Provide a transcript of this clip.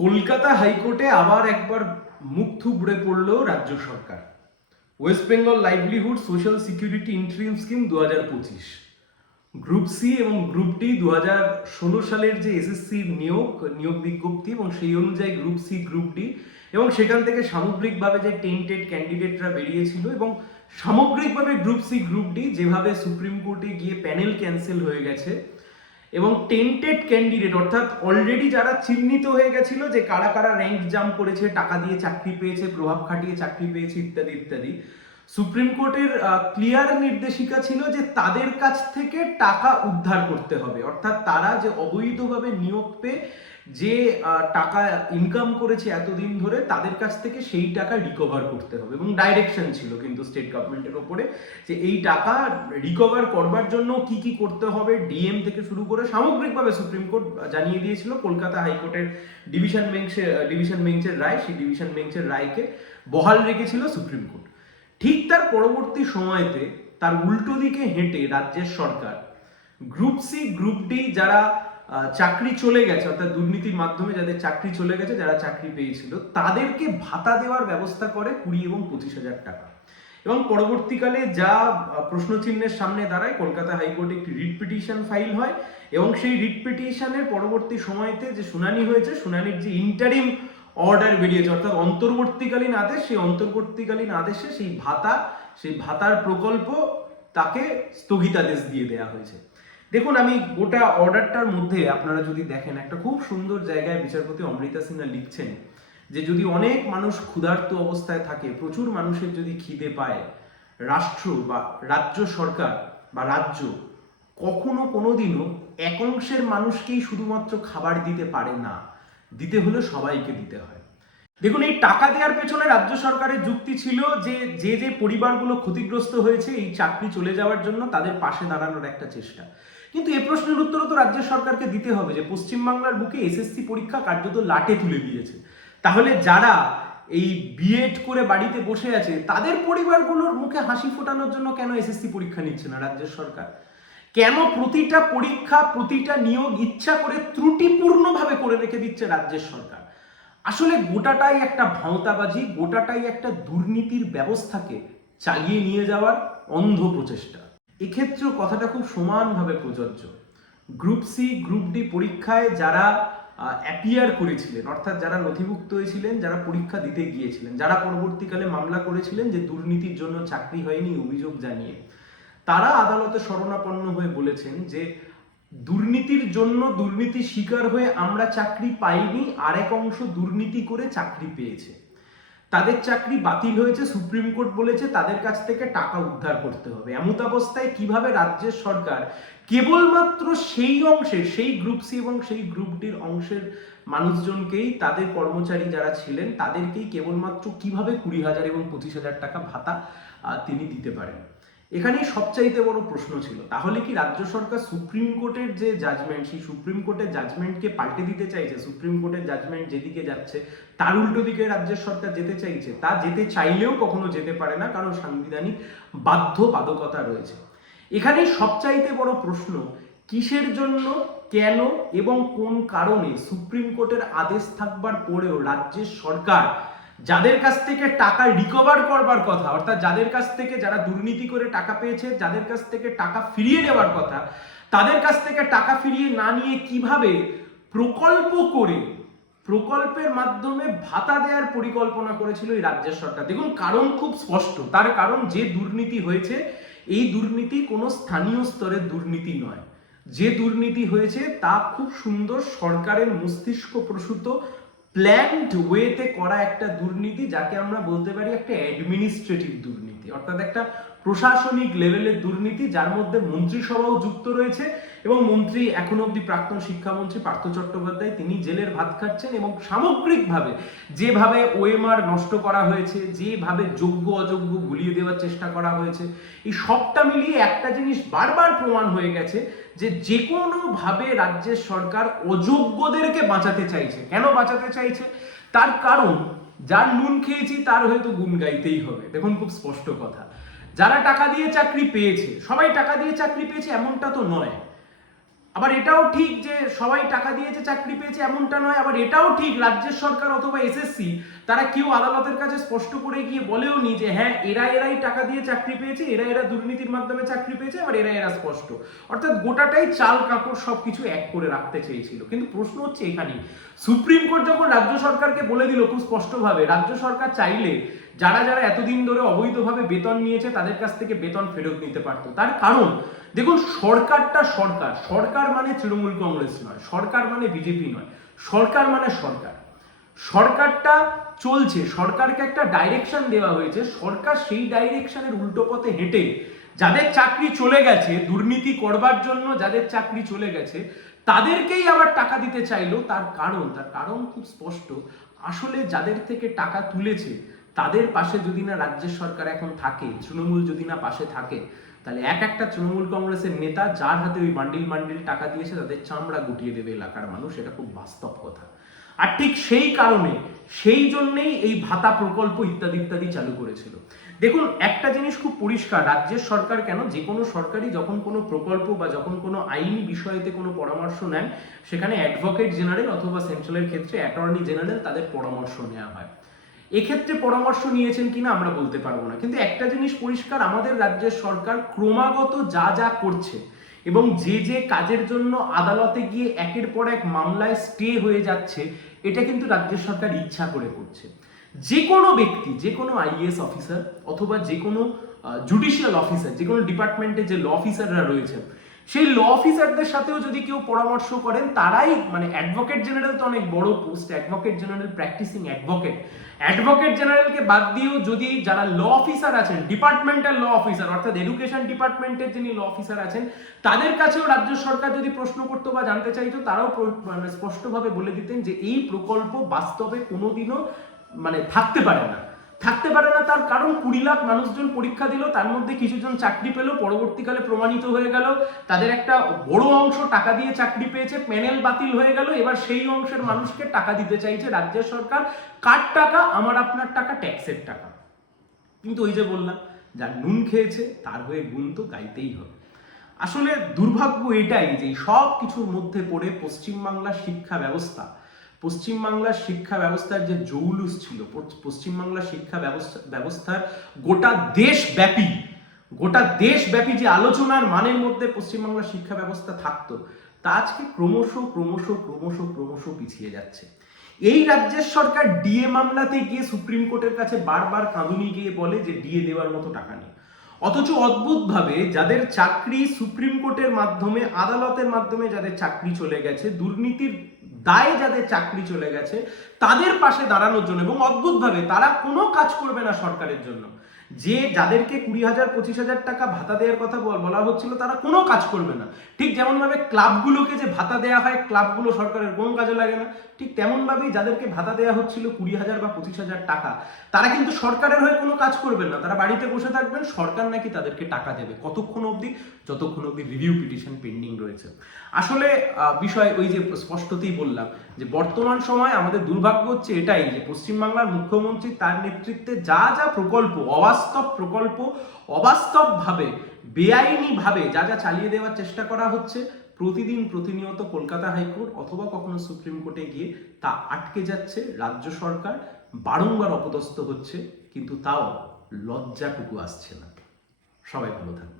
কলকাতা হাইকোর্টে আবার একবার মুখ থুবড়ে পড়ল রাজ্য সরকার। West Bengal livelihood, social security interim scheme দু হাজার পঁচিশ। গ্রুপ সি এবং গ্রুপ ডি দু হাজার ষোলো সালের যে এসএসসির নিয়োগ নিয়োগ বিজ্ঞপ্তি এবং সেই অনুযায়ী গ্রুপ সি, গ্রুপ ডি এবং সেখান থেকে সামগ্রিকভাবে যে টেন্টেড ক্যান্ডিডেটরা বেরিয়েছিল এবং সামগ্রিকভাবে গ্রুপ সি, গ্রুপ ডি যেভাবে সুপ্রিম কোর্টে গিয়ে প্যানেল ক্যান্সেল হয়ে গেছে এবং টেন্টেড ক্যান্ডিডেট অর্থাৎ অলরেডি যারা চিহ্নিত হয়ে গেছিল যে কারা কারা র্যাঙ্ক জাম্প করেছে, টাকা দিয়ে চাকরি পেয়েছে, প্রভাব খাটিয়ে চাকরি পেয়েছে, ইত্যাদি ইত্যাদি। সুপ্রিম কোর্টের ক্লিয়ার নির্দেশিকা ছিল যে তাদের কাছ থেকে টাকা উদ্ধার করতে হবে। অর্থাৎ তারা যে অবৈধভাবে নিয়োগ পেয়ে যে টাকা ইনকাম করেছে এতদিন ধরে, তাদের কাছ থেকে সেই টাকা রিকভার করতে হবে। এবং ডাইরেকশন ছিল কিন্তু স্টেট গভর্নমেন্টের ওপরে যে, এই টাকা রিকভার করবার জন্য কি কি করতে হবে ডিএম থেকে শুরু করে সামগ্রিকভাবে সুপ্রিম কোর্ট জানিয়ে দিয়েছিল, কলকাতা হাইকোর্টের ডিভিশন বেঞ্চে ডিভিশন বেঞ্চের রায়, সেই ডিভিশন বেঞ্চের রায়কে বহাল রেখেছিল সুপ্রিম কোর্ট। ঠিক তার পরবর্তী সময়তে তার উল্টো দিকে হেঁটে রাজ্যের সরকার গ্রুপ সি গ্রুপ ডি যারা চাকরি চলে গেছে, অর্থাৎ দুর্নীতির মাধ্যমে যাদের চাকরি চলে গেছে, যারা চাকরি পেয়েছিল, তাদেরকে ভাতা দেওয়ার ব্যবস্থা করে কুড়ি এবং পঁচিশ হাজার টাকা। এবং পরবর্তীকালে যা প্রশ্নচিহ্নের সামনে দাঁড়ায়, কলকাতা হাইকোর্টে একটি রিট পিটিশন ফাইল হয় এবং সেই রিট পিটিশনের পরবর্তী সময়তে যে শুনানি হয়েছে, শুনানির যে ইন্টারিম অর্ডার বেরিয়েছে, অর্থাৎ অন্তর্বর্তীকালীন আদেশ, সেই অন্তর্বর্তীকালীন আদেশে সেই ভাতা, সেই ভাতার প্রকল্প তাকে স্থগিতাদেশ দিয়ে দেওয়া হয়েছে। দেখুন, আমি গোটা অর্ডারটার মধ্যে আপনারা যদি দেখেন, একটা খুব সুন্দর জায়গায় বিচারপতি অমৃতা সিনহা লিখছেন যে যদি অনেক মানুষ ক্ষুধার্ত অবস্থায় থাকে, প্রচুর মানুষের যদি খিদে পায়, রাষ্ট্র বা রাজ্য সরকার বা রাজ্য কখনো কোনোদিনও এক অংশের মানুষকেই শুধুমাত্র খাবার দিতে পারে না। দিতে হলে সবাইকে দিতে হয়। দেখুন, এই টাকা দেওয়ার পেছনে রাজ্য সরকারের যুক্তি ছিল যে যে যে পরিবারগুলো ক্ষতিগ্রস্ত হয়েছে, এই চাকরি চলে যাওয়ার জন্য তাদের পাশে দাঁড়ানোর একটা চেষ্টা। কিন্তু এ প্রশ্নের উত্তরও তো রাজ্য সরকারকে দিতে হবে যে পশ্চিমবাংলার বুকে এসএসসি পরীক্ষা কার্যত লাটে তুলে দিয়েছে। তাহলে যারা এই বিএড করে বাড়িতে বসে আছে, তাদের পরিবারগুলোর মুখে হাসি ফোটানোর জন্য কেন এসএসসি পরীক্ষা নিচ্ছে না রাজ্যের সরকার? কেন প্রতিটা পরীক্ষা, প্রতিটা নিয়োগ ইচ্ছা করে ত্রুটিপূর্ণভাবে করে রেখে দিচ্ছে রাজ্যের সরকার? আসলে গোটাটাই একটা ভাঁওতাবাজি, গোটাটাই একটা দুর্নীতির ব্যবস্থাকে চালিয়ে নিয়ে যাওয়ার অন্ধ প্রচেষ্টা। এক্ষেত্রেও কথাটা খুব সমানভাবে প্রযোজ্য। গ্রুপ সি, গ্রুপ ডি পরীক্ষায় যারা অ্যাপিয়ার করেছিলেন, অর্থাৎ যারা নথিভুক্ত হয়েছিলেন, যারা পরীক্ষা দিতে গিয়েছিলেন, যারা পরবর্তীকালে মামলা করেছিলেন যে দুর্নীতির জন্য চাকরি হয়নি, অভিযোগ জানিয়ে, তারা আদালতে শরণাপন্ন হয়ে বলেছেন যে দুর্নীতির জন্য দুর্নীতি শিকার হয়ে আমরা চাকরি পাইনি, আরেক অংশ দুর্নীতি করে চাকরি পেয়েছে। তাদের চাকরি বাতিল হয়েছে, সুপ্রিম কোর্ট বলেছে তাদের কাছ থেকে টাকা উদ্ধার করতে হবে। এমত অবস্থায় কীভাবে রাজ্যের সরকার কেবলমাত্র সেই অংশের সেই গ্রুপ সি এবং সেই গ্রুপ ডির অংশের মানুষজনকেই, তাদের কর্মচারী যারা ছিলেন, তাদেরকেই কেবলমাত্র কীভাবে কুড়ি হাজার এবং পঁচিশ হাজার টাকা ভাতা তিনি দিতে পারেন? এখানেই সবচাইতে বড় প্রশ্ন ছিল, তাহলে কি রাজ্য সরকার সুপ্রিম কোর্টের যে জাজমেন্ট সেই সুপ্রিম কোর্টের জাজমেন্টকে পাল্টে দিতে চাইছে? সুপ্রিম কোর্টের জাজমেন্ট যেদিকে যাচ্ছে, তার উল্টো দিকে রাজ্যের সরকার যেতে চাইছে। তা যেতে চাইলেও কখনো যেতে পারে না, কারণ সাংবিধানিক বাধ্যবাধকতা রয়েছে। এখানেই সবচাইতে বড় প্রশ্ন, কিসের জন্য, কেন এবং কোন কারণে সুপ্রিম কোর্টের আদেশ থাকবার পরেও রাজ্যের সরকার যাদের কাছ থেকে টাকা রিকভার করবার কথা, অর্থাৎ যাদের কাছ থেকে যারা দুর্নীতি করে টাকা পেয়েছে, যাদের কাছ থেকে টাকা ফিরিয়ে নেওয়ার কথা, তাদের কাছ থেকে টাকা ফিরিয়ে না নিয়ে কীভাবে প্রকল্প করে, প্রকল্পের মাধ্যমে ভাতা দেওয়ার পরিকল্পনা করেছিল এই রাজ্যের সরকার? দেখুন, কারণ খুব স্পষ্ট। তার কারণ যে দুর্নীতি হয়েছে, এই দুর্নীতি কোনো স্থানীয় স্তরের দুর্নীতি নয়। যে দুর্নীতি হয়েছে, তা খুব সুন্দর সরকারের মস্তিষ্ক প্রসূত প্ল্যান্ড ওয়েতে করা একটা দুর্নীতি যাকে আমরা বলতে পারি একটা অ্যাডমিনিস্ট্রেটিভ দুর্নীতি। অর্থাৎ একটা প্রশাসনিক লেভেলের দুর্নীতি যার মধ্যে মন্ত্রিসভাও যুক্ত রয়েছে এবং মন্ত্রী এখনও অব্দি প্রাক্তন শিক্ষামন্ত্রী পার্থ চট্টোপাধ্যায়, তিনি জেলের ভাত খাচ্ছেন এবং সামগ্রিকভাবে যেভাবে ওএমআর নষ্ট করা হয়েছে, যেভাবে যোগ্য অযোগ্য গুলিয়ে দেওয়ার চেষ্টা করা হয়েছে, এই সবটা মিলিয়ে একটা জিনিস বারবার প্রমাণ হয়ে গেছে যে যে কোনোভাবে রাজ্যের সরকার অযোগ্যদেরকে বাঁচাতে চাইছে। কেন বাঁচাতে চাইছে? তার কারণ যার নুন খেয়েছি, তার হয়তো গুণ গাইতেই হবে। দেখুন খুব স্পষ্ট কথা। যারা টাকা দিয়ে চাকরি পেয়েছে, সবাই টাকা দিয়ে চাকরি পেয়েছে, এমনটা তো নয়। আবার এটাও ঠিক যে সবাই টাকা দিয়েছে, চাকরি পেয়েছে, এমনটা নয়। আবার এটাও ঠিক রাজ্যের সরকার অথবা এসএসসি তারা কেউ আদালতের কাছে স্পষ্ট করে গিয়ে বলেও নি যে হ্যাঁ এরা এরাই টাকা দিয়ে চাকরি পেয়েছে, এরা এরা দুর্নীতির মাধ্যমে চাকরি পেয়েছে, আবার এরা এরা স্পষ্ট। অর্থাৎ গোটাটাই চাল কাপড় সবকিছু এক করে রাখতে চেয়েছিল। কিন্তু প্রশ্ন হচ্ছে এখানেই সুপ্রিম কোর্ট যখন রাজ্য সরকারকে বলে দিল খুব স্পষ্টভাবে, রাজ্য সরকার চাইলে যারা যারা এতদিন ধরে অবৈধভাবে বেতন নিয়েছে, তাদের কাছ থেকে বেতন ফেরত নিতে পারতো। তার কারণ, দেখুন, সরকারটা সরকার। সরকার মানে তৃণমূল কংগ্রেস নয়। সরকার মানে বিজেপি নয়। সরকার মানে সরকার। সরকারটা চলছে। সরকারকে একটা ডাইরেকশন দেওয়া হয়েছে। সরকার সেই ডাইরেকশনের উল্টো পথে হেঁটে, যাদের চাকরি চলে গেছে, দুর্নীতি করবার জন্য যাদের চাকরি চলে গেছে, তাদেরকেই আবার টাকা দিতে চাইলো। তার কারণ তার কারণ খুব স্পষ্ট। আসলে যাদের থেকে টাকা তুলেছে তাদের পাশে যদি না রাজ্যের সরকার এখন থাকে, তৃণমূল যদি না পাশে থাকে, তাহলে এক একটা তৃণমূল কংগ্রেসের নেতা যার হাতে ওই বান্ডিল বান্ডিল টাকা দিয়েছে, তাদের চামড়া গুটিয়ে দেবে এলাকার মানুষ, এটা খুব বাস্তব কথা। আর ঠিক সেই কারণে, সেই জন্যেই এই ভাতা প্রকল্প ইত্যাদি ইত্যাদি চালু করেছিল। দেখুন, একটা জিনিস খুব পরিষ্কার, রাজ্যের সরকার কেন, যে কোনো সরকারি যখন কোনো প্রকল্প বা যখন কোনো আইনি বিষয়েতে কোনো পরামর্শ নেন, সেখানে অ্যাডভোকেট জেনারেল অথবা সেন্ট্রালের ক্ষেত্রে অ্যাটর্নি জেনারেল তাদের পরামর্শ নেওয়া হয়। এক্ষেত্রে পরামর্শ নিয়েছেন কিনা আমরা বলতে পারব না। কিন্তু একটা জিনিস পরিষ্কার, আমাদের রাজ্যের সরকার ক্রমাগত যা যা করছে এবং যে যে কাজের জন্য আদালতে গিয়ে একের পর এক মামলায় স্টে হয়ে যাচ্ছে, এটা কিন্তু রাজ্য সরকার ইচ্ছা করে করছে। যে কোনো ব্যক্তি, যে কোনো আইএস অফিসার অথবা যে কোনো জুডিশিয়াল অফিসার, যে কোনো ডিপার্টমেন্টে যে ল অফিসাররা রয়েছেন সেই ল অফিসারদের সাথেও যদি কেউ পরামর্শ করেন, তারাই মানে অ্যাডভোকেট জেনারেল তো অনেক বড় post advocate general practising advocate advocate জেনারেলকে বাদ দিয়েও যদি যারা ল অফিসার আছেন ডিপার্টমেন্টাল ল অফিসার অর্থাৎ এডুকেশন ডিপার্টমেন্টের যিনি ল অফিসার আছেন, তাদের কাছেও রাজ্য সরকার যদি প্রশ্ন করতো বা জানতে চাইতো, তারাও মানে স্পষ্টভাবে বলে দিতেন যে এই প্রকল্প বাস্তবে কোনোদিনও মানে থাকতে পারে না। থাকতে পারে না তার কারণ কুড়ি লাখ মানুষজন পরীক্ষা দিল, তার মধ্যে কিছুজন চাকরি পেল, পরবর্তীকালে প্রমাণিত হয়ে গেল, তাদের একটা বড় অংশ টাকা দিয়ে চাকরি পেয়েছে, প্যানেল বাতিল হয়ে গেল, এবার সেই অংশের মানুষকে টাকা দিতে চাইছে রাজ্যের সরকার। কার টাকা? আমার আপনার টাকা, ট্যাক্সের টাকা। কিন্তু ওই যে বললাম, যার নুন খেয়েছে, তার হয়ে গুণ তো গাইতেই হবে। আসলে দুর্ভাগ্য এটাই যে সব কিছুর মধ্যে পড়ে পশ্চিমবাংলার শিক্ষা ব্যবস্থা। পশ্চিমবাংলার শিক্ষা ব্যবস্থার যে জৌলুস ছিল পশ্চ- পশ্চিমবাংলার শিক্ষা ব্যবস্থা, ব্যবস্থার গোটা দেশব্যাপী গোটা দেশব্যাপী যে আলোচনার মানের মধ্যে পশ্চিমবাংলার শিক্ষা ব্যবস্থা থাকতো, তা আজকে ক্রমশ ক্রমশ ক্রমশ ক্রমশ পিছিয়ে যাচ্ছে। এই রাজ্যের সরকার ডিএ মামলাতে গিয়ে সুপ্রিম কোর্টের কাছে বারবার কাঁদুনি গিয়ে বলে যে ডিএ দেওয়ার মতো টাকা নেই। অথচ অদ্ভুতভাবে যাদের চাকরি সুপ্রিম কোর্টের মাধ্যমে, আদালতের মাধ্যমে যাদের চাকরি চলে গেছে, দুর্নীতির দায়ে যাদের চাকরি চলে গেছে, তাদের পাশে দাঁড়ানোর জন্য এবং অদ্ভুতভাবে তারা কোনো কাজ করবে না সরকারের জন্য। যে যাদেরকে কুড়ি হাজার, পঁচিশ হাজার টাকা ভাতা দেওয়ার কথা বলা হচ্ছিল তারা কোনো কাজ করবে না। ঠিক যেমনভাবে ক্লাবগুলোকে যে ভাতা দেওয়া হয়, ক্লাবগুলো সরকারের কোনো কাজে লাগে না, ঠিক তেমনভাবেই যাদেরকে ভাতা দেওয়া হচ্ছিল কুড়ি হাজার বা পঁচিশ হাজার টাকা, তারা কিন্তু সরকারের হয়ে কোনো কাজ করবেন না। তারা বাড়িতে বসে থাকবেন, সরকার নাকি তাদেরকে টাকা দেবে। কতক্ষণ অবধি? যতক্ষণ অবধি রিভিউ পিটিশন পেন্ডিং রয়েছে। আসলে বিষয় ওই যে স্পষ্টতেই বললাম যে বর্তমান সময় আমাদের দুর্ভাগ্য হচ্ছে এটাই যে পশ্চিমবাংলার মুখ্যমন্ত্রী তার নেতৃত্বে যা যা প্রকল্প, অবাস্তব প্রকল্প, অবাস্তবভাবে, বেআইনিভাবে যা যা চালিয়ে দেওয়ার চেষ্টা করা হচ্ছে, প্রতিদিন প্রতিনিয়ত কলকাতা হাইকোর্ট অথবা কখনো সুপ্রিম কোর্টে গিয়ে তা আটকে যাচ্ছে, রাজ্য সরকার বারংবার অপদস্থ হচ্ছে, কিন্তু তাও লজ্জাটুকু আসছে না। সবাই ভালো থাকবে